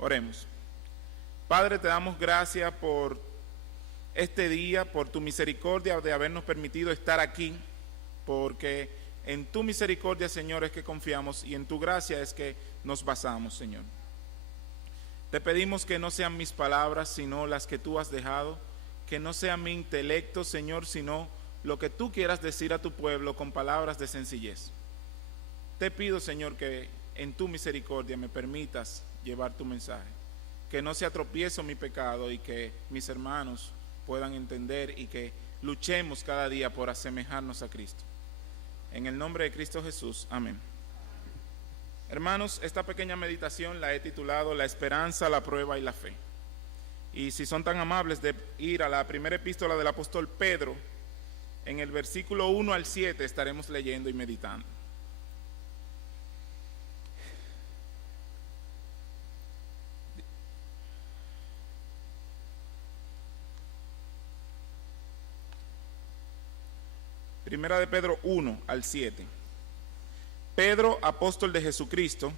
Oremos. Padre, te damos gracias por este día, por tu misericordia de habernos permitido estar aquí, porque en tu misericordia, Señor, es que confiamos y en tu gracia es que nos basamos, Señor. Te pedimos que no sean mis palabras, sino las que tú has dejado, que no sea mi intelecto, Señor, sino lo que tú quieras decir a tu pueblo con palabras de sencillez. Te pido, Señor, que en tu misericordia me permitas llevar tu mensaje, que no sea tropiezo mi pecado y que mis hermanos puedan entender y que luchemos cada día por asemejarnos a Cristo. En el nombre de Cristo Jesús, amén. Hermanos, esta pequeña meditación la he titulado La esperanza, la prueba y la fe. Y si son tan amables de ir a la primera epístola del apóstol Pedro, en el versículo 1 al 7 estaremos leyendo y meditando. Primera de Pedro 1 al 7. Pedro, apóstol de Jesucristo,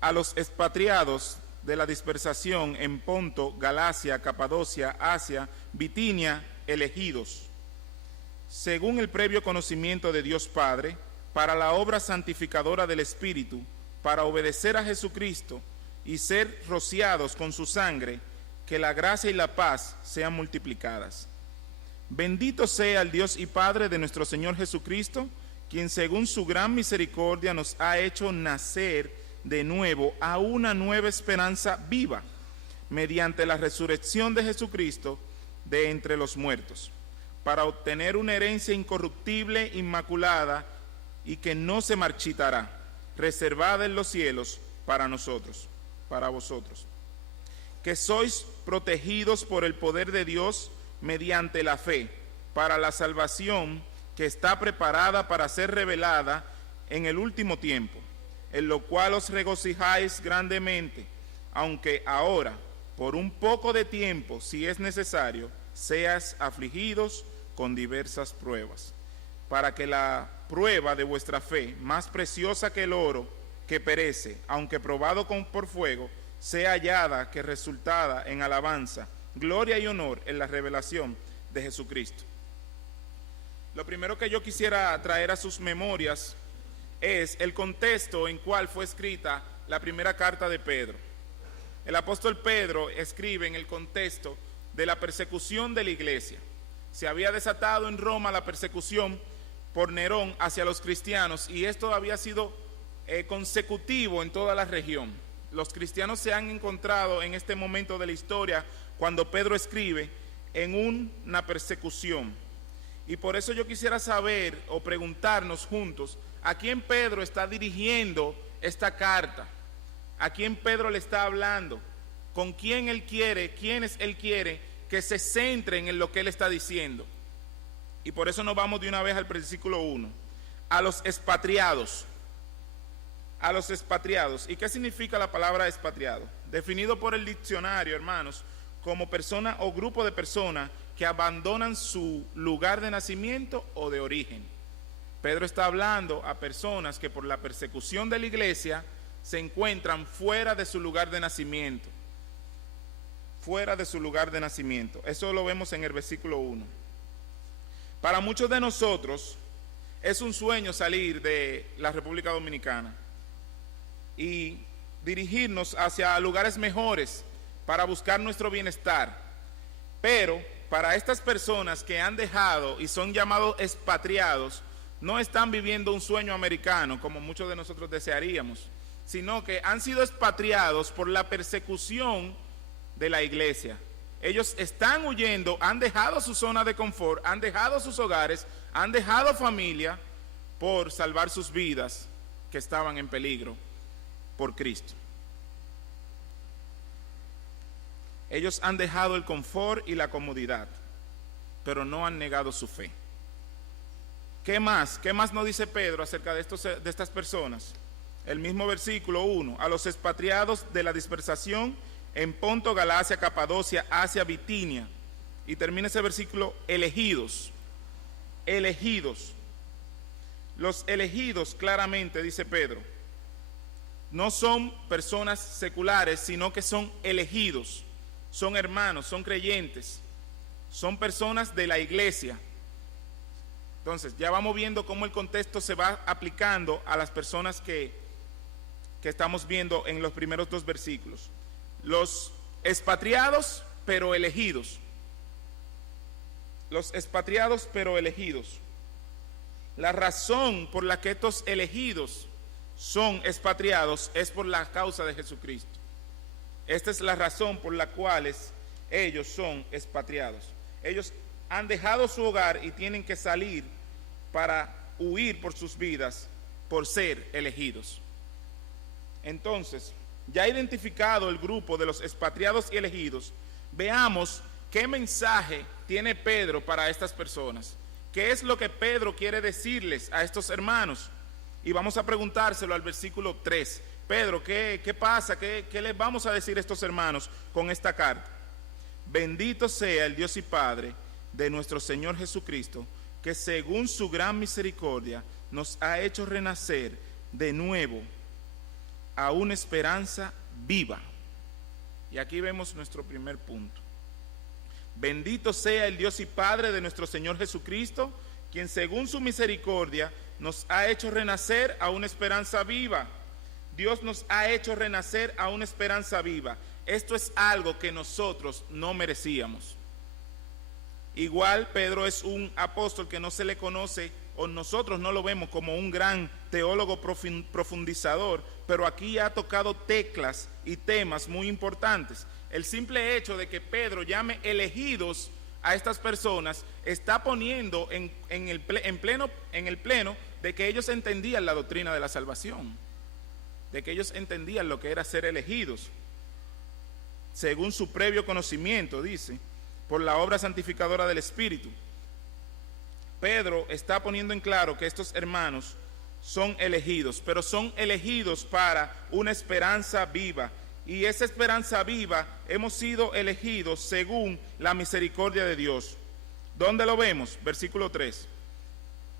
a los expatriados de la dispersación en Ponto, Galacia, Capadocia, Asia, Bitinia, elegidos, según el previo conocimiento de Dios Padre, para la obra santificadora del Espíritu, para obedecer a Jesucristo y ser rociados con su sangre, que la gracia y la paz sean multiplicadas. Bendito sea el Dios y Padre de nuestro Señor Jesucristo, quien según su gran misericordia nos ha hecho nacer de nuevo a una nueva esperanza viva, mediante la resurrección de Jesucristo de entre los muertos, para obtener una herencia incorruptible, inmaculada y que no se marchitará, reservada en los cielos para nosotros, para vosotros, que sois protegidos por el poder de Dios mediante la fe, para la salvación que está preparada para ser revelada en el último tiempo, en lo cual os regocijáis grandemente, aunque ahora, por un poco de tiempo, si es necesario, seas afligidos con diversas pruebas, para que la prueba de vuestra fe, más preciosa que el oro que perece, aunque probado por fuego, sea hallada que resultada en alabanza, gloria y honor en la revelación de Jesucristo. Lo primero que yo quisiera traer a sus memorias es el contexto en cual fue escrita la primera carta de Pedro. El apóstol Pedro escribe en el contexto de la persecución de la iglesia. Se había desatado en Roma la persecución por Nerón hacia los cristianos y esto había sido consecutivo en toda la región. Los cristianos se han encontrado en este momento de la historia, cuando Pedro escribe, en una persecución. Y por eso yo quisiera saber o preguntarnos juntos, ¿a quién Pedro está dirigiendo esta carta? ¿A quién Pedro le está hablando? ¿Con quién él quiere, quiénes él quiere que se centren en lo que él está diciendo? Y por eso nos vamos de una vez al versículo 1. A los expatriados. A los expatriados. ¿Y qué significa la palabra expatriado? Definido por el diccionario, hermanos, como persona o grupo de personas que abandonan su lugar de nacimiento o de origen. Pedro está hablando a personas que por la persecución de la iglesia se encuentran fuera de su lugar de nacimiento. Fuera de su lugar de nacimiento. Eso lo vemos en el versículo 1. Para muchos de nosotros es un sueño salir de la República Dominicana y dirigirnos hacia lugares mejores para buscar nuestro bienestar. Pero para estas personas que han dejado y son llamados expatriados, no están viviendo un sueño americano como muchos de nosotros desearíamos, sino que han sido expatriados por la persecución de la iglesia. Ellos están huyendo, han dejado su zona de confort, han dejado sus hogares, han dejado familia por salvar sus vidas que estaban en peligro por Cristo. Ellos han dejado el confort y la comodidad, pero no han negado su fe. ¿Qué más? ¿Qué más nos dice Pedro acerca de estas personas? El mismo versículo 1. A los expatriados de la dispersación en Ponto, Galacia, Capadocia, Asia, Bitinia. Y termina ese versículo, elegidos. Elegidos. Los elegidos, claramente, dice Pedro, no son personas seculares, sino que son elegidos, son hermanos, son creyentes, son personas de la iglesia. Entonces, ya vamos viendo cómo el contexto se va aplicando a las personas que estamos viendo en los primeros dos versículos. Los expatriados, pero elegidos. Los expatriados, pero elegidos. La razón por la que estos elegidos son expatriados es por la causa de Jesucristo. Esta es la razón por la cual ellos son expatriados. Ellos han dejado su hogar y tienen que salir para huir por sus vidas, por ser elegidos. Entonces, ya identificado el grupo de los expatriados y elegidos, veamos qué mensaje tiene Pedro para estas personas. ¿Qué es lo que Pedro quiere decirles a estos hermanos? Y vamos a preguntárselo al versículo 3. Pedro, ¿qué pasa? ¿Qué les vamos a decir a estos hermanos con esta carta? Bendito sea el Dios y Padre de nuestro Señor Jesucristo, que según su gran misericordia nos ha hecho renacer de nuevo a una esperanza viva. Y aquí vemos nuestro primer punto. Bendito sea el Dios y Padre de nuestro Señor Jesucristo, quien según su misericordia nos ha hecho renacer a una esperanza viva. Dios nos ha hecho renacer a una esperanza viva. Esto es algo que nosotros no merecíamos. Igual Pedro es un apóstol que no se le conoce, o nosotros no lo vemos como un gran teólogo profundizador, pero aquí ha tocado teclas y temas muy importantes. El simple hecho de que Pedro llame elegidos a estas personas está poniendo en el pleno de que ellos entendían la doctrina de la salvación, de que ellos entendían lo que era ser elegidos, según su previo conocimiento, dice, por la obra santificadora del Espíritu. Pedro está poniendo en claro que estos hermanos son elegidos, pero son elegidos para una esperanza viva. Y esa esperanza viva hemos sido elegidos según la misericordia de Dios. ¿Dónde lo vemos? Versículo 3.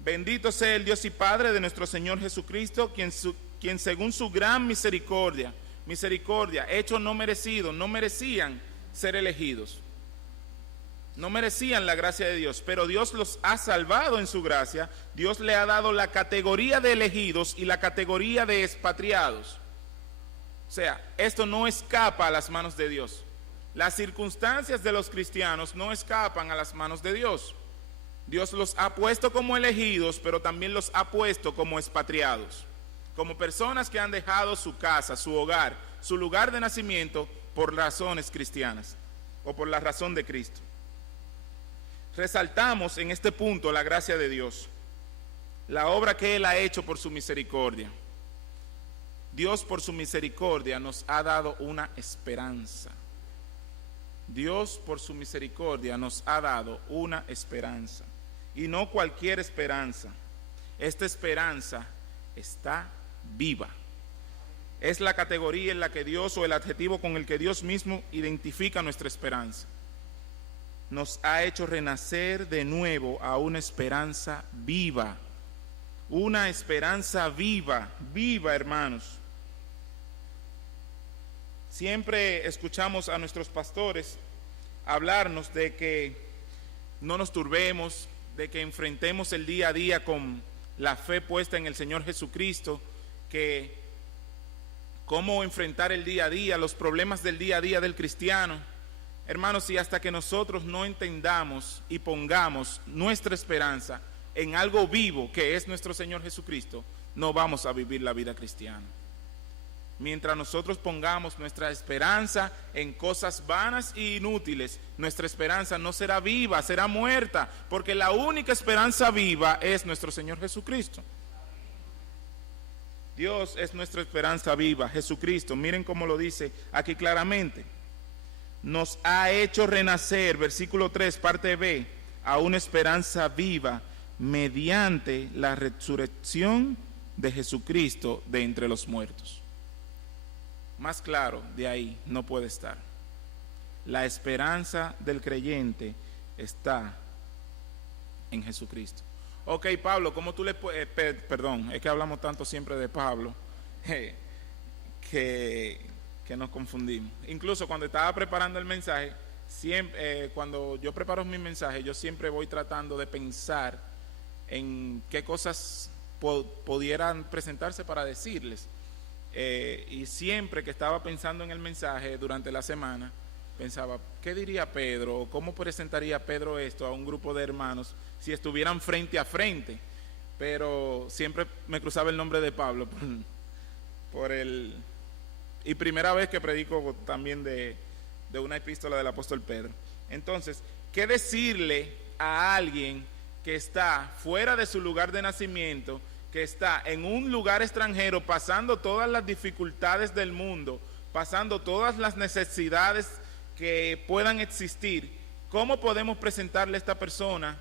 Bendito sea el Dios y Padre de nuestro Señor Jesucristo, quien según su gran misericordia, hechos no merecidos, no merecían ser elegidos. No merecían la gracia de Dios, pero Dios los ha salvado en su gracia. Dios le ha dado la categoría de elegidos y la categoría de expatriados. O sea, esto no escapa a las manos de Dios. Las circunstancias de los cristianos no escapan a las manos de Dios. Dios los ha puesto como elegidos, pero también los ha puesto como expatriados, como personas que han dejado su casa, su hogar, su lugar de nacimiento por razones cristianas o por la razón de Cristo. Resaltamos en este punto la gracia de Dios, la obra que Él ha hecho por su misericordia. Dios por su misericordia nos ha dado una esperanza. Dios por su misericordia nos ha dado una esperanza. Y no cualquier esperanza. Esta esperanza está viva. Es la categoría en la que Dios, o el adjetivo con el que Dios mismo identifica nuestra esperanza. Nos ha hecho renacer de nuevo a una esperanza viva. Una esperanza viva, viva, hermanos. Siempre escuchamos a nuestros pastores hablarnos de que no nos turbemos, de que enfrentemos el día a día con la fe puesta en el Señor Jesucristo, que cómo enfrentar el día a día, los problemas del día a día del cristiano. Hermanos, y hasta que nosotros no entendamos y pongamos nuestra esperanza en algo vivo que es nuestro Señor Jesucristo, no vamos a vivir la vida cristiana. Mientras nosotros pongamos nuestra esperanza en cosas vanas e inútiles, nuestra esperanza no será viva, será muerta, porque la única esperanza viva es nuestro Señor Jesucristo. Dios es nuestra esperanza viva, Jesucristo. Miren cómo lo dice aquí claramente. Nos ha hecho renacer, versículo 3, parte B, a una esperanza viva mediante la resurrección de Jesucristo de entre los muertos. Más claro de ahí no puede estar. La esperanza del creyente está en Jesucristo. Ok, Pablo, ¿cómo tú le puedes? Perdón, es que hablamos tanto siempre de Pablo. que nos confundimos. Incluso cuando estaba preparando el mensaje, siempre, cuando yo preparo mi mensaje, yo siempre voy tratando de pensar en qué cosas pudieran presentarse para decirles. Y siempre que estaba pensando en el mensaje durante la semana, pensaba, ¿qué diría Pedro? ¿Cómo presentaría Pedro esto a un grupo de hermanos si estuvieran frente a frente? Pero siempre me cruzaba el nombre de Pablo y primera vez que predico también de una epístola del apóstol Pedro. Entonces, ¿qué decirle a alguien que está fuera de su lugar de nacimiento, que está en un lugar extranjero, pasando todas las dificultades del mundo, pasando todas las necesidades que puedan existir? ¿Cómo podemos presentarle a esta persona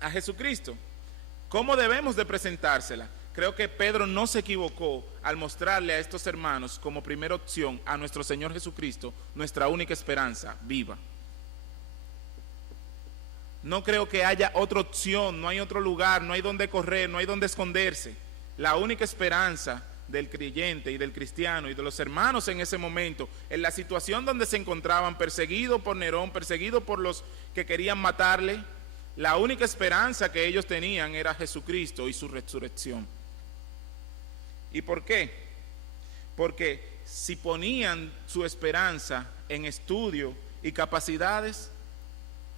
a Jesucristo? ¿Cómo debemos de presentársela? Creo que Pedro no se equivocó al mostrarle a estos hermanos como primera opción a nuestro Señor Jesucristo, nuestra única esperanza viva. No creo que haya otra opción, no hay otro lugar, no hay donde correr, no hay donde esconderse. La única esperanza del creyente y del cristiano y de los hermanos en ese momento, en la situación donde se encontraban, perseguidos por Nerón, perseguidos por los que querían matarle, la única esperanza que ellos tenían era Jesucristo y su resurrección. ¿Y por qué? Porque si ponían su esperanza en estudio y capacidades,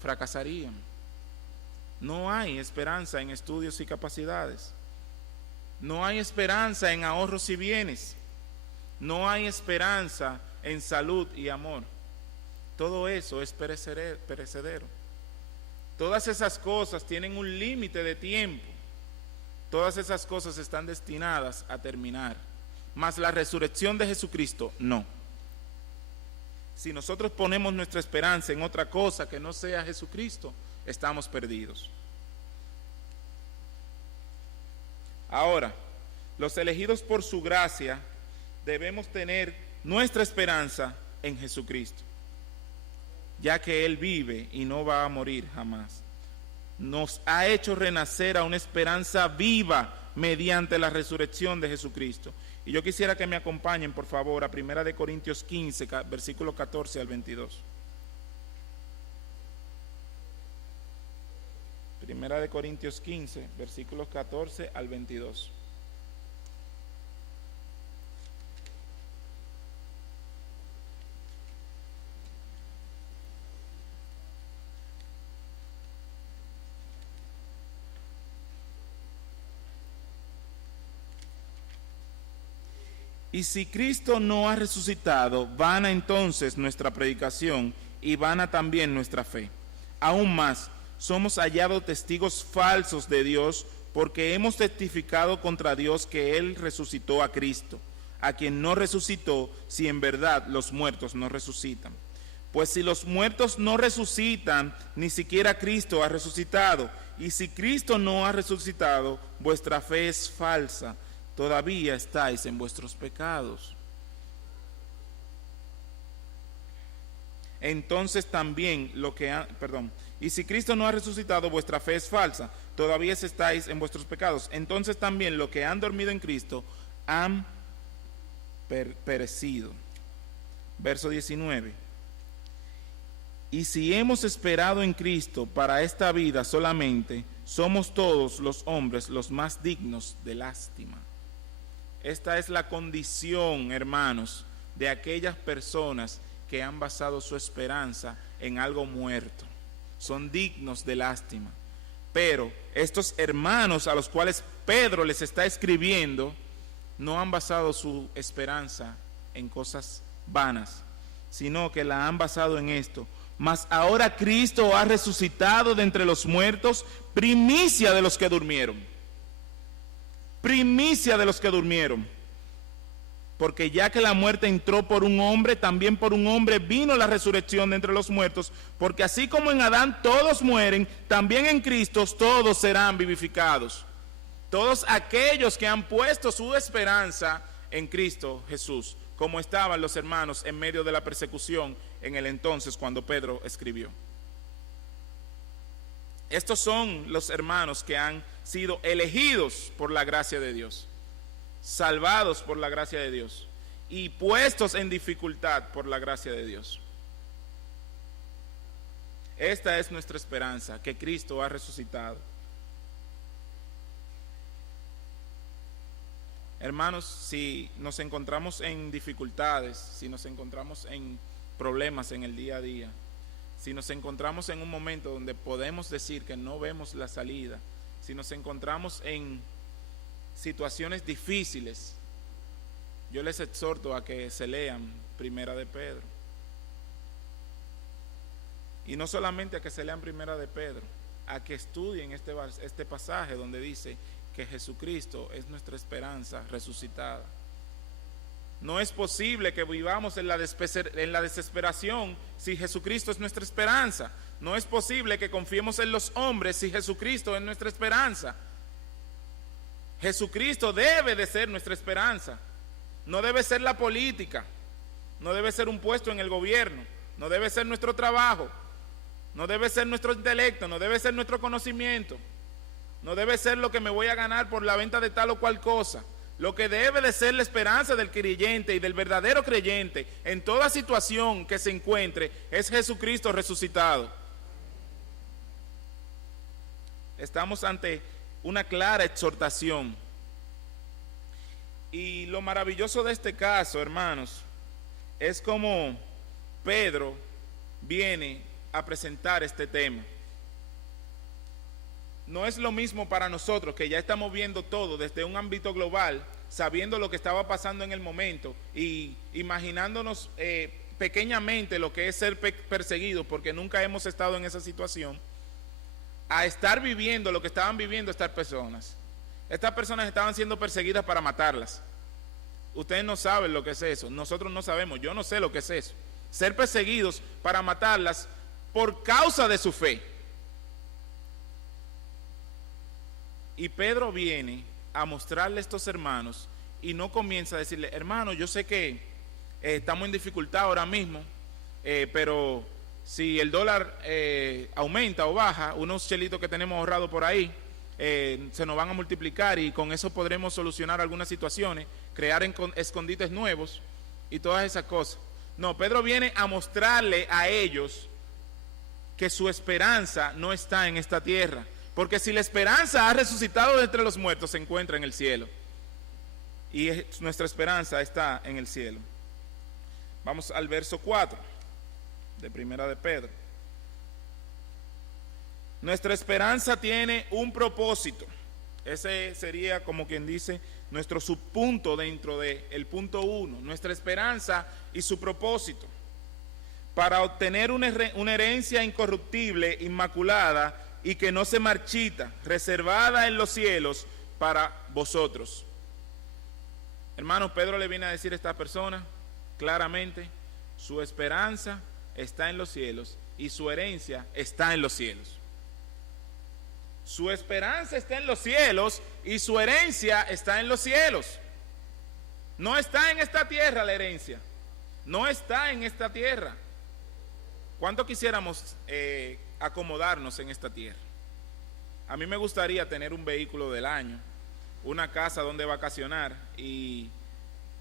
fracasarían. No hay esperanza en estudios y capacidades. No hay esperanza en ahorros y bienes. No hay esperanza en salud y amor. Todo eso es perecedero. Todas esas cosas tienen un límite de tiempo. Todas esas cosas están destinadas a terminar. Mas la resurrección de Jesucristo, no. Si nosotros ponemos nuestra esperanza en otra cosa que no sea Jesucristo, estamos perdidos. Ahora, los elegidos por su gracia debemos tener nuestra esperanza en Jesucristo, ya que Él vive y no va a morir jamás. Nos ha hecho renacer a una esperanza viva mediante la resurrección de Jesucristo. Y yo quisiera que me acompañen, por favor, a 1 Corintios 15, versículo 14 al 22. 1 Corintios 15, versículos 14 al 22. Y si Cristo no ha resucitado, vana entonces nuestra predicación y vana también nuestra fe. Aún más, somos hallados testigos falsos de Dios, porque hemos testificado contra Dios que Él resucitó a Cristo, a quien no resucitó, si en verdad los muertos no resucitan. Pues si los muertos no resucitan, ni siquiera Cristo ha resucitado. Y si Cristo no ha resucitado, vuestra fe es falsa. Todavía estáis en vuestros pecados. Entonces también y si Cristo no ha resucitado, vuestra fe es falsa. Todavía estáis en vuestros pecados. Entonces también los que han dormido en Cristo han perecido. Verso 19. Y si hemos esperado en Cristo para esta vida solamente, somos todos los hombres los más dignos de lástima. Esta es la condición, hermanos, de aquellas personas que han basado su esperanza en algo muerto. Son dignos de lástima. Pero estos hermanos a los cuales Pedro les está escribiendo no han basado su esperanza en cosas vanas, sino que la han basado en esto. Mas ahora Cristo ha resucitado de entre los muertos, primicia de los que durmieron. Primicia de los que durmieron. Porque ya que la muerte entró por un hombre, también por un hombre vino la resurrección de entre los muertos. Porque así como en Adán todos mueren, también en Cristo todos serán vivificados. Todos aquellos que han puesto su esperanza en Cristo Jesús, como estaban los hermanos en medio de la persecución en el entonces cuando Pedro escribió. Estos son los hermanos que han sido elegidos por la gracia de Dios, salvados por la gracia de Dios. y puestos en dificultad por la gracia de Dios. Esta es nuestra esperanza, que Cristo ha resucitado. Hermanos, si nos encontramos en dificultades, si nos encontramos en problemas en el día a día, si nos encontramos en un momento donde podemos decir que no vemos la salida, si nos encontramos en situaciones difíciles, yo les exhorto a que se lean Primera de Pedro. Y no solamente a que se lean Primera de Pedro, a que estudien este pasaje donde dice que Jesucristo es nuestra esperanza resucitada. No es posible que vivamos en la desesperación si Jesucristo es nuestra esperanza. No es posible que confiemos en los hombres si Jesucristo es nuestra esperanza. Jesucristo debe de ser nuestra esperanza. No debe ser la política, no debe ser un puesto en el gobierno, no debe ser nuestro trabajo, no debe ser nuestro intelecto, no debe ser nuestro conocimiento, no debe ser lo que me voy a ganar por la venta de tal o cual cosa. Lo que debe de ser la esperanza del creyente y del verdadero creyente en toda situación que se encuentre es Jesucristo resucitado. Estamos ante una clara exhortación. Y lo maravilloso de este caso, hermanos, es como Pedro viene a presentar este tema. No es lo mismo para nosotros, que ya estamos viendo todo desde un ámbito global, sabiendo lo que estaba pasando en el momento y imaginándonos pequeñamente lo que es ser perseguido, porque nunca hemos estado en esa situación, a estar viviendo lo que estaban viviendo estas personas. Estas personas estaban siendo perseguidas para matarlas. Ustedes no saben lo que es eso, nosotros no sabemos, yo no sé lo que es eso. Ser perseguidos para matarlas por causa de su fe. Y Pedro viene a mostrarle a estos hermanos y no comienza a decirle, hermano, yo sé que estamos en dificultad ahora mismo, pero si el dólar aumenta o baja, unos chelitos que tenemos ahorrados por ahí, se nos van a multiplicar y con eso podremos solucionar algunas situaciones, crear escondites nuevos y todas esas cosas. No, Pedro viene a mostrarle a ellos que su esperanza no está en esta tierra, porque si la esperanza ha resucitado de entre los muertos, se encuentra en el cielo, y nuestra esperanza está en el cielo. Vamos al verso 4 de Primera de Pedro. Nuestra esperanza tiene un propósito. Ese sería, como quien dice, nuestro subpunto dentro del punto 1. Nuestra esperanza y su propósito. Para obtener una herencia incorruptible, inmaculada y que no se marchita, reservada en los cielos para vosotros. Hermanos, Pedro le viene a decir a esta persona claramente, su esperanza está en los cielos y su herencia está en los cielos. Su esperanza está en los cielos y su herencia está en los cielos. No está en esta tierra la herencia, no está en esta tierra. ¿Cuánto quisiéramos acomodarnos en esta tierra? A mí me gustaría tener un vehículo del año, una casa donde vacacionar y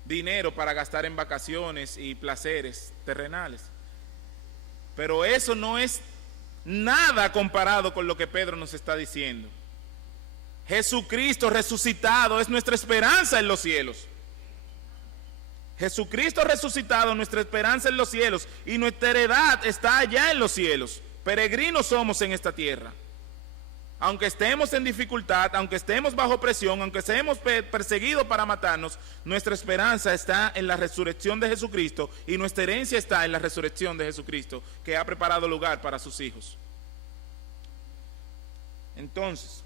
dinero para gastar en vacaciones y placeres terrenales. Pero eso no es nada comparado con lo que Pedro nos está diciendo. Jesucristo resucitado es nuestra esperanza en los cielos. Jesucristo resucitado, nuestra esperanza en los cielos, y nuestra heredad está allá en los cielos. Peregrinos somos en esta tierra. Aunque estemos en dificultad, aunque estemos bajo presión, aunque seamos perseguidos para matarnos, nuestra esperanza está en la resurrección de Jesucristo y nuestra herencia está en la resurrección de Jesucristo, que ha preparado lugar para sus hijos. Entonces,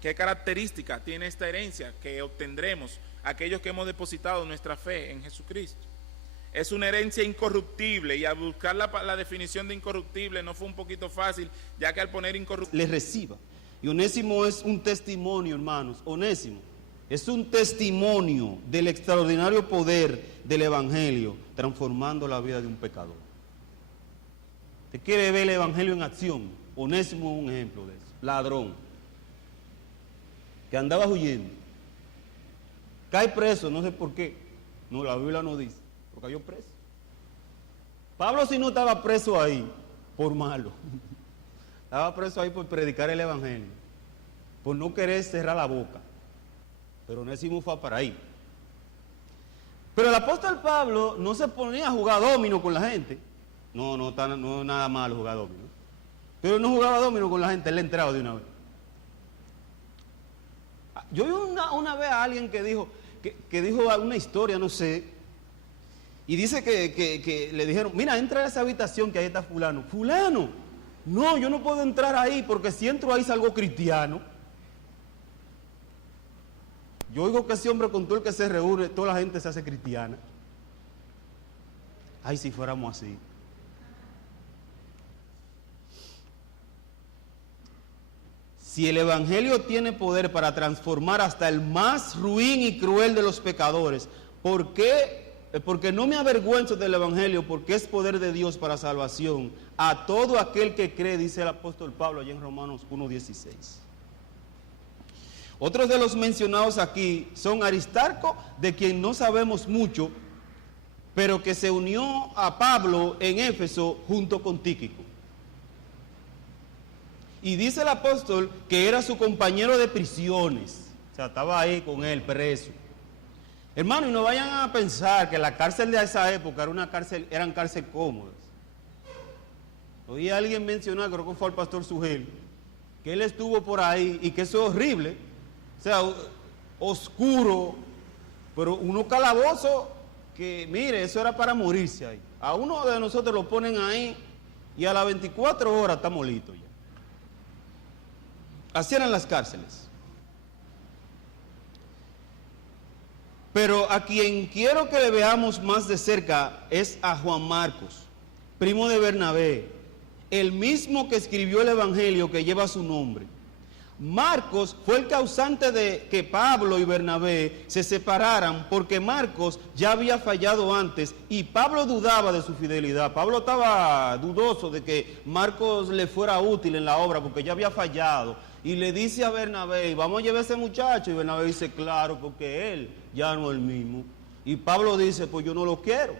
¿qué característica tiene esta herencia que obtendremos aquellos que hemos depositado nuestra fe en Jesucristo? Es una herencia incorruptible, y al buscar la definición de incorruptible no fue un poquito fácil, ya que al poner incorruptible le reciba. Y Onésimo es un testimonio, hermanos. Onésimo es un testimonio del extraordinario poder del Evangelio, transformando la vida de un pecador. ¿Usted quiere ver el Evangelio en acción? Onésimo es un ejemplo de eso. Ladrón, que andaba huyendo, cae preso, no sé por qué, No, la Biblia no dice, porque cayó preso. Pablo si no estaba preso ahí por malo, estaba preso ahí por predicar el evangelio, por no querer cerrar la boca, pero Onésimo fue para ahí. Pero el apóstol Pablo no se ponía a jugar domino con la gente, no es nada malo jugar domino, pero no jugaba domino con la gente, él le entraba de una vez. Yo vi una vez a alguien que dijo una historia, no sé, y dice que le dijeron, mira, entra a esa habitación que ahí está fulano. Fulano, no, yo no puedo entrar ahí porque si entro ahí salgo cristiano. Yo oigo que ese hombre con todo el que se reúne, toda la gente se hace cristiana. Ay, si fuéramos así. Si el evangelio tiene poder para transformar hasta el más ruin y cruel de los pecadores, ¿por qué? Porque no me avergüenzo del evangelio, porque es poder de Dios para salvación a todo aquel que cree, dice el apóstol Pablo allá en Romanos 1:16. Otros de los mencionados aquí son Aristarco, de quien no sabemos mucho, pero que se unió a Pablo en Éfeso junto con Tíquico. Y dice el apóstol que era su compañero de prisiones, o sea, estaba ahí con él preso. Hermano, y no vayan a pensar que la cárcel de esa época eran cárceles cómodas. Oí a alguien mencionar, creo que fue el pastor Sugel, que él estuvo por ahí y que eso es horrible, o sea, oscuro, pero unos calabozos que, mire, eso era para morirse ahí. A uno de nosotros lo ponen ahí y a las 24 horas estamos listos ya. Así eran las cárceles. Pero a quien quiero que le veamos más de cerca es a Juan Marcos, primo de Bernabé, el mismo que escribió el evangelio que lleva su nombre. Marcos fue el causante de que Pablo y Bernabé se separaran, porque Marcos ya había fallado antes y Pablo dudaba de su fidelidad. Pablo estaba dudoso de que Marcos le fuera útil en la obra porque ya había fallado. Y le dice a Bernabé, vamos a llevar a ese muchacho. Y Bernabé dice, claro, porque él ya no es el mismo. Y Pablo dice, pues yo no lo quiero.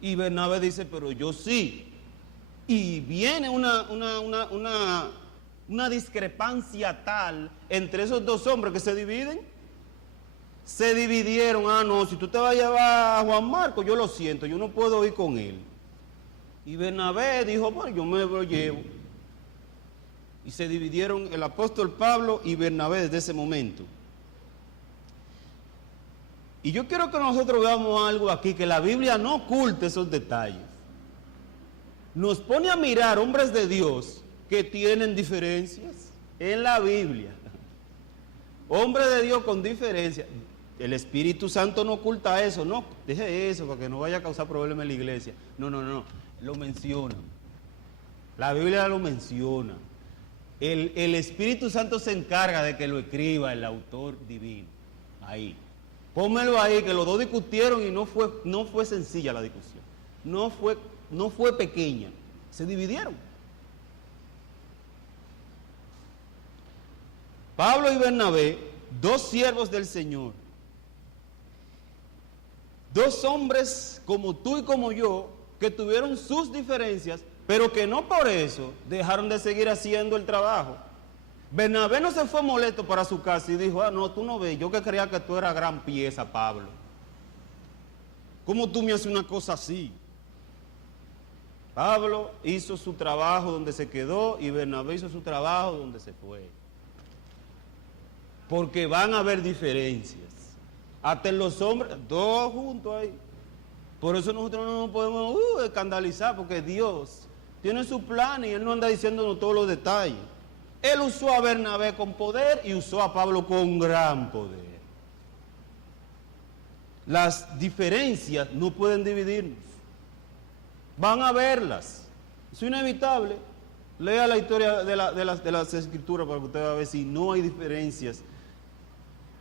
Y Bernabé dice, pero yo sí. Y viene una discrepancia tal entre esos dos hombres que se dividen. Se dividieron, no, si tú te vas a llevar a Juan Marcos, yo lo siento, yo no puedo ir con él. Y Bernabé dijo, bueno, yo me lo llevo. Y se dividieron el apóstol Pablo y Bernabé desde ese momento. Y yo quiero que nosotros veamos algo aquí, que la Biblia no oculta esos detalles. Nos pone a mirar hombres de Dios que tienen diferencias en la Biblia. Hombres de Dios con diferencias. El Espíritu Santo no oculta eso, no, deje eso para que no vaya a causar problemas en la iglesia. No, lo menciona. La Biblia lo menciona. El Espíritu Santo se encarga de que lo escriba el autor divino. Ahí. Pónmelo ahí, que los dos discutieron y no fue sencilla la discusión. No fue pequeña. Se dividieron. Pablo y Bernabé, dos siervos del Señor. Dos hombres como tú y como yo, que tuvieron sus diferencias, pero que no por eso dejaron de seguir haciendo el trabajo. Bernabé no se fue molesto para su casa y dijo, no, tú no ves, yo que creía que tú eras gran pieza, Pablo. ¿Cómo tú me haces una cosa así? Pablo hizo su trabajo donde se quedó y Bernabé hizo su trabajo donde se fue. Porque van a haber diferencias. Hasta en los hombres, dos juntos ahí. Por eso nosotros no nos podemos escandalizar, porque Dios tiene su plan y Él no anda diciéndonos todos los detalles. Él usó a Bernabé con poder y usó a Pablo con gran poder. Las diferencias no pueden dividirnos. Van a verlas. Es inevitable. Lea la historia de las Escrituras para que usted vea a ver si no hay diferencias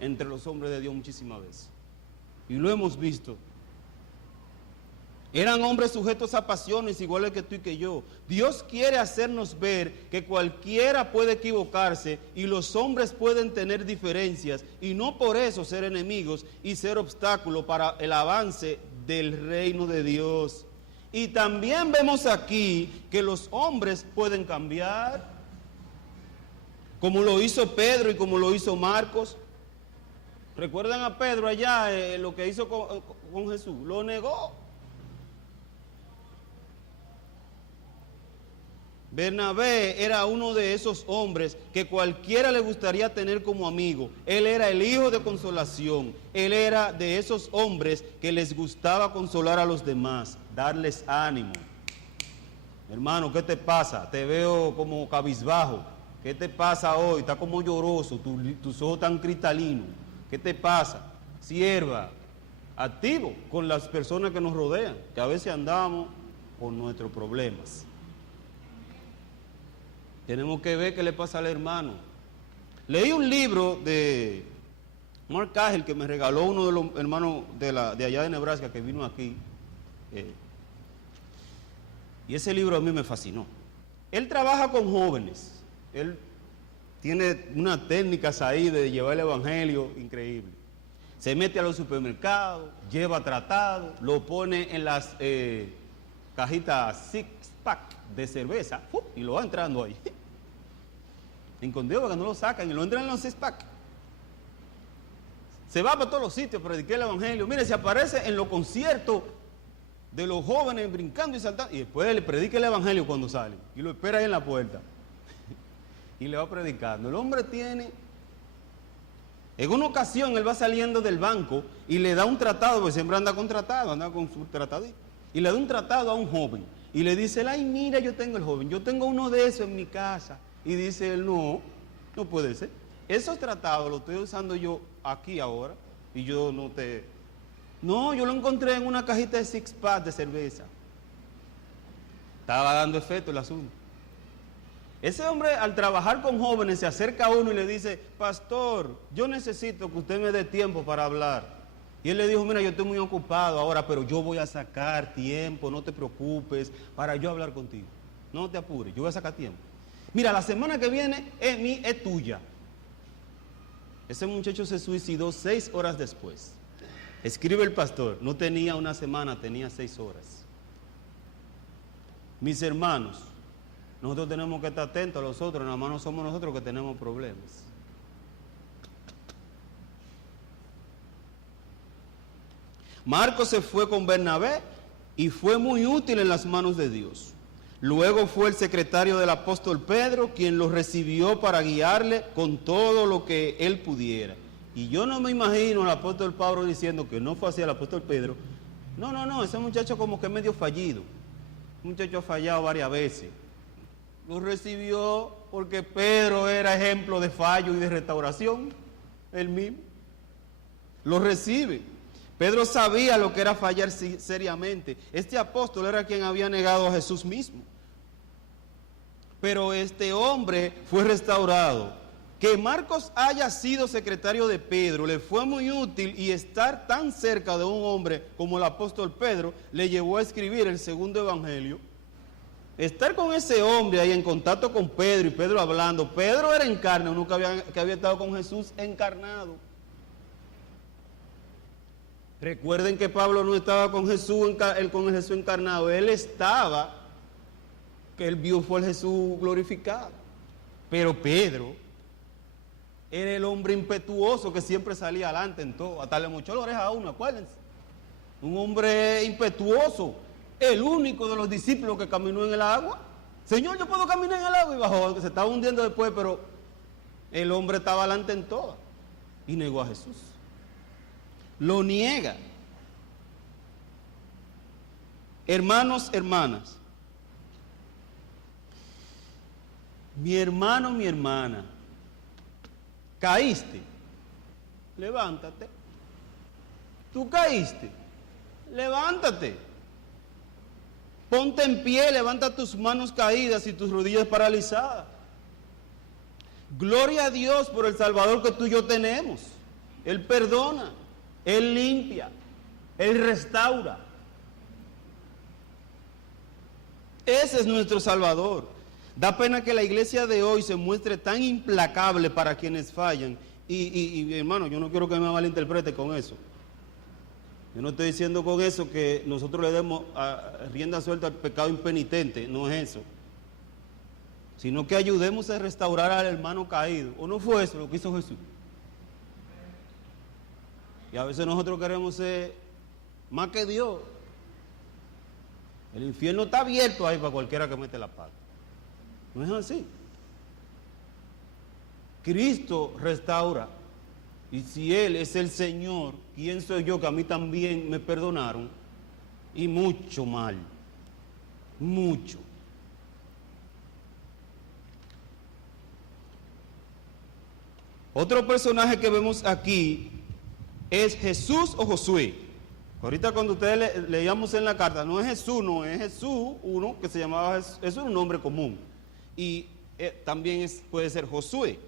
entre los hombres de Dios muchísimas veces. Y lo hemos visto Eran hombres sujetos a pasiones iguales que tú y que yo. Dios quiere hacernos ver que cualquiera puede equivocarse y los hombres pueden tener diferencias y no por eso ser enemigos y ser obstáculo para el avance del reino de Dios. Y también vemos aquí que los hombres pueden cambiar, como lo hizo Pedro y como lo hizo Marcos. ¿Recuerdan a Pedro allá lo que hizo con Jesús? Lo negó. Bernabé era uno de esos hombres que cualquiera le gustaría tener como amigo. Él era el hijo de consolación. Él era de esos hombres que les gustaba consolar a los demás, darles ánimo. Hermano, ¿qué te pasa? Te veo como cabizbajo. ¿Qué te pasa hoy? Está como lloroso, tus ojos tan cristalinos. ¿Qué te pasa? Sierva, activo con las personas que nos rodean, que a veces andamos con nuestros problemas. Tenemos que ver qué le pasa al hermano. Leí un libro de Mark Cahill que me regaló uno de los hermanos de allá de Nebraska que vino aquí. Y ese libro a mí me fascinó. Él trabaja con jóvenes. Él tiene unas técnicas ahí de llevar el evangelio increíble. Se mete a los supermercados, lleva tratado, lo pone en las cajitas six-pack de cerveza y lo va entrando ahí. Escondido porque no lo sacan y lo entran en los six-pack. Se va para todos los sitios a predicar el evangelio. Mire, se aparece en los conciertos de los jóvenes brincando y saltando. Y después le predica el evangelio cuando sale. Y lo espera ahí en la puerta. Y le va predicando. El hombre tiene... En una ocasión él va saliendo del banco y le da un tratado, porque siempre anda con tratado, anda con su tratadito. Y le da un tratado a un joven. Y le dice, ay, mira, yo tengo el joven, yo tengo uno de esos en mi casa. Y dice él, no puede ser. Esos tratados los estoy usando yo aquí ahora. Y yo no te... No, yo lo encontré en una cajita de six-pack de cerveza. Estaba dando efecto el asunto. Ese hombre al trabajar con jóvenes se acerca a uno y le dice, pastor, yo necesito que usted me dé tiempo para hablar. Y él le dijo, mira, yo estoy muy ocupado ahora, pero yo voy a sacar tiempo, no te preocupes, para yo hablar contigo. No te apures, yo voy a sacar tiempo. Mira, la semana que viene es tuya. Ese muchacho se suicidó 6 horas después. Escribe el pastor, no tenía una semana, tenía 6 horas. Mis hermanos, nosotros tenemos que estar atentos a los otros, nada más no somos nosotros que tenemos problemas. Marcos se fue con Bernabé y fue muy útil en las manos de Dios. Luego fue el secretario del apóstol Pedro quien lo recibió para guiarle con todo lo que él pudiera. Y yo no me imagino al apóstol Pablo diciendo que no fue así al apóstol Pedro. No, ese muchacho como que es medio fallido. Un muchacho ha fallado varias veces. Lo recibió porque Pedro era ejemplo de fallo y de restauración. Él mismo lo recibe. Pedro sabía lo que era fallar seriamente. Este apóstol era quien había negado a Jesús mismo. Pero este hombre fue restaurado. Que Marcos haya sido secretario de Pedro le fue muy útil, y estar tan cerca de un hombre como el apóstol Pedro le llevó a escribir el segundo evangelio. Estar con ese hombre ahí en contacto con Pedro y Pedro hablando. Pedro era en carne, uno que había estado con Jesús encarnado. Recuerden que Pablo no estaba con Jesús, con el Jesús encarnado. Él estaba, que él vio fue el Jesús glorificado. Pero Pedro era el hombre impetuoso que siempre salía adelante en todo. Hasta le mochó la oreja a uno, acuérdense. Un hombre impetuoso. El único de los discípulos que caminó en el agua. Señor, yo puedo caminar en el agua. Y bajó, que se estaba hundiendo después, pero el hombre estaba adelante en todo. Y negó a Jesús. Lo niega. Hermanos, hermanas. Mi hermano, mi hermana. Caíste. Levántate. Tú caíste. Levántate. Ponte en pie, levanta tus manos caídas y tus rodillas paralizadas. Gloria a Dios por el Salvador que tú y yo tenemos. Él perdona, Él limpia, Él restaura. Ese es nuestro Salvador. Da pena que la iglesia de hoy se muestre tan implacable para quienes fallan. Y hermano, yo no quiero que me malinterprete con eso. Yo no estoy diciendo con eso que nosotros le demos rienda suelta al pecado impenitente, no es eso. Sino que ayudemos a restaurar al hermano caído. ¿O no fue eso lo que hizo Jesús? Y a veces nosotros queremos ser más que Dios. El infierno está abierto ahí para cualquiera que mete la pata. No es así. Cristo restaura. Y si Él es el Señor, ¿quién soy yo que a mí también me perdonaron? Y mucho mal. Mucho. Otro personaje que vemos aquí es Jesús o Josué. Ahorita cuando ustedes leíamos en la carta, no es Jesús, no es Jesús, uno que se llamaba Jesús, es un nombre común. Y también puede ser Josué,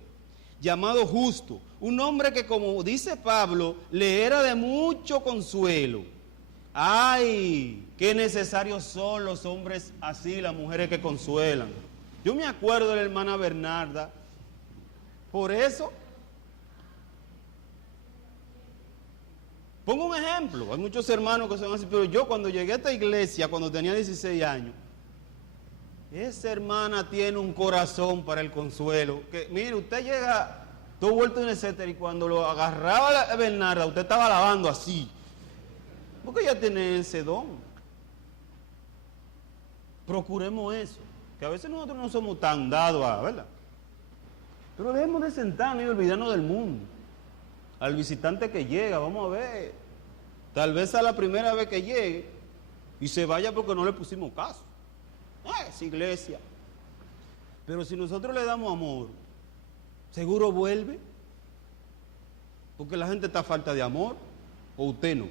llamado justo, un hombre que, como dice Pablo, le era de mucho consuelo. ¡Ay! ¡Qué necesarios son los hombres así, las mujeres que consuelan! Yo me acuerdo de la hermana Bernarda, por eso. Pongo un ejemplo, hay muchos hermanos que son así, pero yo cuando llegué a esta iglesia, cuando tenía 16 años, esa hermana tiene un corazón para el consuelo. Que mire, usted llega todo vuelto en etcétera, y cuando lo agarraba la Bernarda, usted estaba lavando así. Porque ella tiene ese don. Procuremos eso. Que a veces nosotros no somos tan dados a, ¿verdad? Pero dejemos de sentarnos y olvidarnos del mundo. Al visitante que llega, vamos a ver. Tal vez a la primera vez que llegue y se vaya porque no le pusimos caso. Es iglesia. Pero si nosotros le damos amor, seguro vuelve. Porque la gente está a falta de amor, o usted no.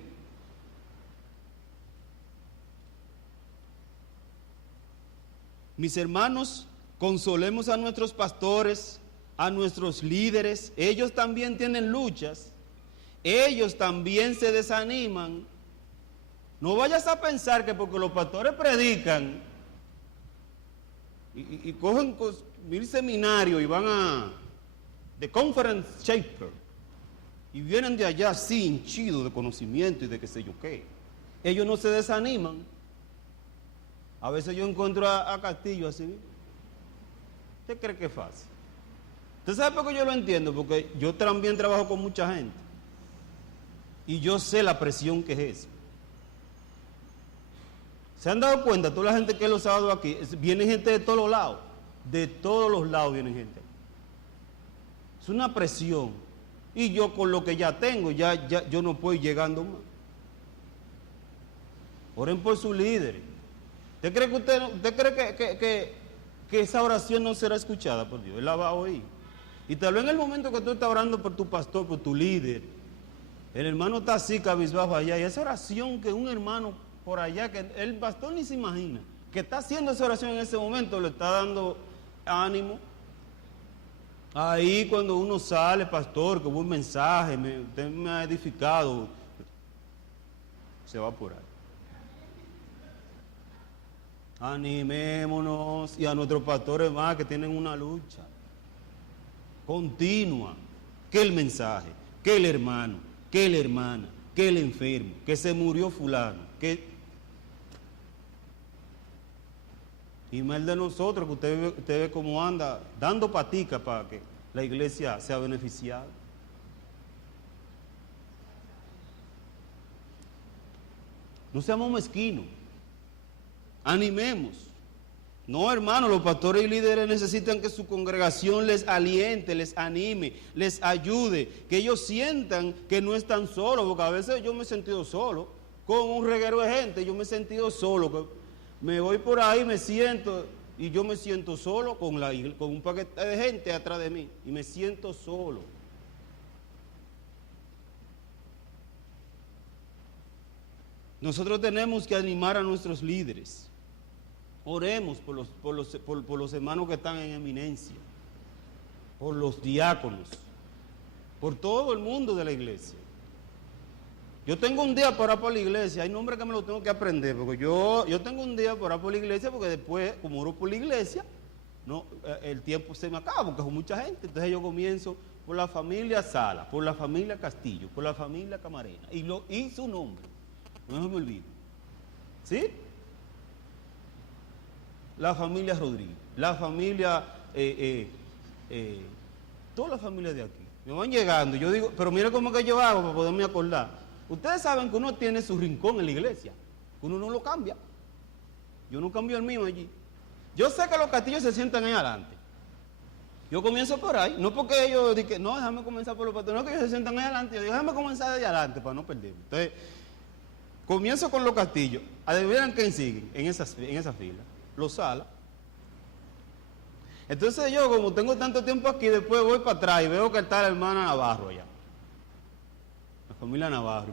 Mis hermanos, consolemos a nuestros pastores, a nuestros líderes. Ellos también tienen luchas. Ellos también se desaniman. No vayas a pensar que porque los pastores predican y cogen 1000 seminarios y van de conference shaper y vienen de allá así hinchidos de conocimiento y de qué sé yo qué. Ellos no se desaniman. A veces yo encuentro a Castillo así. ¿Usted cree que es fácil? ¿Usted sabe por qué yo lo entiendo? Porque yo también trabajo con mucha gente y yo sé la presión que es eso. ¿Se han dado cuenta? Toda la gente que es los sábados aquí, viene gente de todos los lados. De todos los lados viene gente. Es una presión. Y yo con lo que ya tengo, yo no puedo ir llegando más. Oren por sus líderes. ¿Usted cree que esa oración no será escuchada por Dios? Él la va a oír. Y tal vez en el momento que tú estás orando por tu pastor, por tu líder, el hermano está así cabizbajo allá, y esa oración que un hermano por allá, que el pastor ni se imagina, que está haciendo esa oración en ese momento, le está dando ánimo. Ahí cuando uno sale, pastor, que hubo un mensaje, usted me ha edificado, se va por ahí. Animémonos, y a nuestros pastores más que tienen una lucha continua, que el mensaje, que el hermano, que la hermana, que el enfermo, que se murió fulano, que... Y mal de nosotros, que usted ve cómo anda dando patica para que la iglesia sea beneficiada. No seamos mezquinos. Animemos. No, hermano, los pastores y líderes necesitan que su congregación les aliente, les anime, les ayude, que ellos sientan que no están solos, porque a veces yo me he sentido solo, con un reguero de gente, yo me he sentido solo, que me voy por ahí, me siento, y yo me siento solo con un paquete de gente atrás de mí, y me siento solo. Nosotros tenemos que animar a nuestros líderes. Oremos por los hermanos que están en eminencia, por los diáconos, por todo el mundo de la iglesia. Yo tengo un día para orar por la iglesia, hay nombres que me los tengo que aprender, porque yo tengo un día para orar por la iglesia, porque después, como oro por la iglesia, no, el tiempo se me acaba, porque son mucha gente. Entonces yo comienzo por la familia Sala, por la familia Castillo, por la familia Camarena, y su nombre, no se me olvide. ¿Sí? La familia Rodríguez, la familia, todas las familias de aquí. Me van llegando, yo digo, pero mira cómo que yo hago para poderme acordar. Ustedes saben que uno tiene su rincón en la iglesia, que uno no lo cambia. Yo no cambio el mío allí. Yo sé que los castillos se sientan ahí adelante. Yo comienzo por ahí, no porque ellos digan, no, déjame comenzar por los pastores, no, que ellos se sientan ahí adelante. Yo digo, déjame comenzar de adelante para no perderme. Entonces, comienzo con los castillos. Adivinen quién sigue en esa fila. Los Salas. Entonces yo, como tengo tanto tiempo aquí, después voy para atrás y veo que está la hermana Navarro allá. La familia Navarro,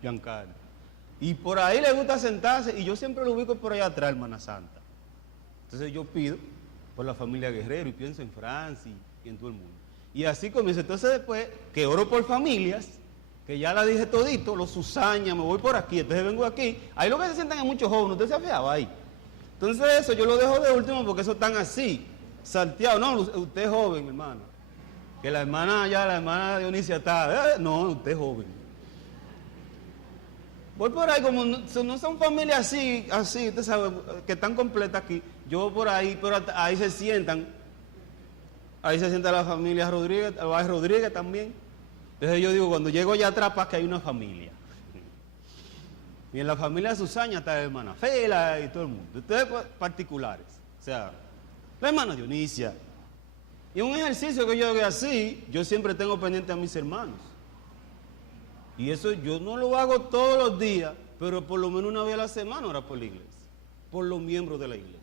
Giancarlo. Y por ahí le gusta sentarse, y yo siempre lo ubico por allá atrás, hermana Santa. Entonces yo pido por la familia Guerrero, y pienso en Francis y en todo el mundo. Y así comienzo. Entonces después, que oro por familias, que ya la dije todito, los Susaña, me voy por aquí, entonces vengo aquí. Ahí lo que se sientan es muchos jóvenes, ¿usted se ha fijado ahí? Entonces eso yo lo dejo de último porque eso están así, salteado. No, usted es joven, hermana. Que la hermana Dionisia está, no, usted es joven. Voy por ahí, como no son familias así, usted sabe, que están completas aquí. Yo por ahí, pero ahí se sienta la familia Rodríguez, el Rodríguez también. Entonces yo digo, cuando llego allá atrás, para que hay una familia. Y en la familia de Susaña está la hermana Fela y todo el mundo. Ustedes particulares. O sea, la hermana Dionisia. Y un ejercicio que yo hago así, yo siempre tengo pendiente a mis hermanos. Y eso yo no lo hago todos los días, pero por lo menos una vez a la semana orar por la iglesia. Por los miembros de la iglesia.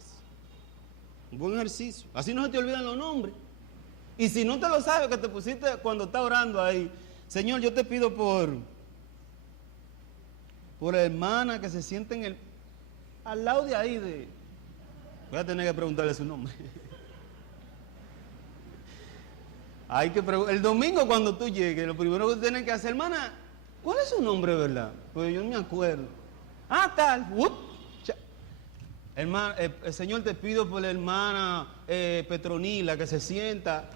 Un buen ejercicio. Así no se te olvidan los nombres. Y si no te lo sabes, que te pusiste cuando estás orando ahí, Señor, yo te pido por la hermana que se siente al lado de ahí voy a tener que preguntarle su nombre. El domingo cuando tú llegues, lo primero que tú tienes que hacer, hermana, ¿cuál es su nombre, verdad? Pues yo no me acuerdo. Tal. Hermana, Señor, te pido por la hermana Petronila que se sienta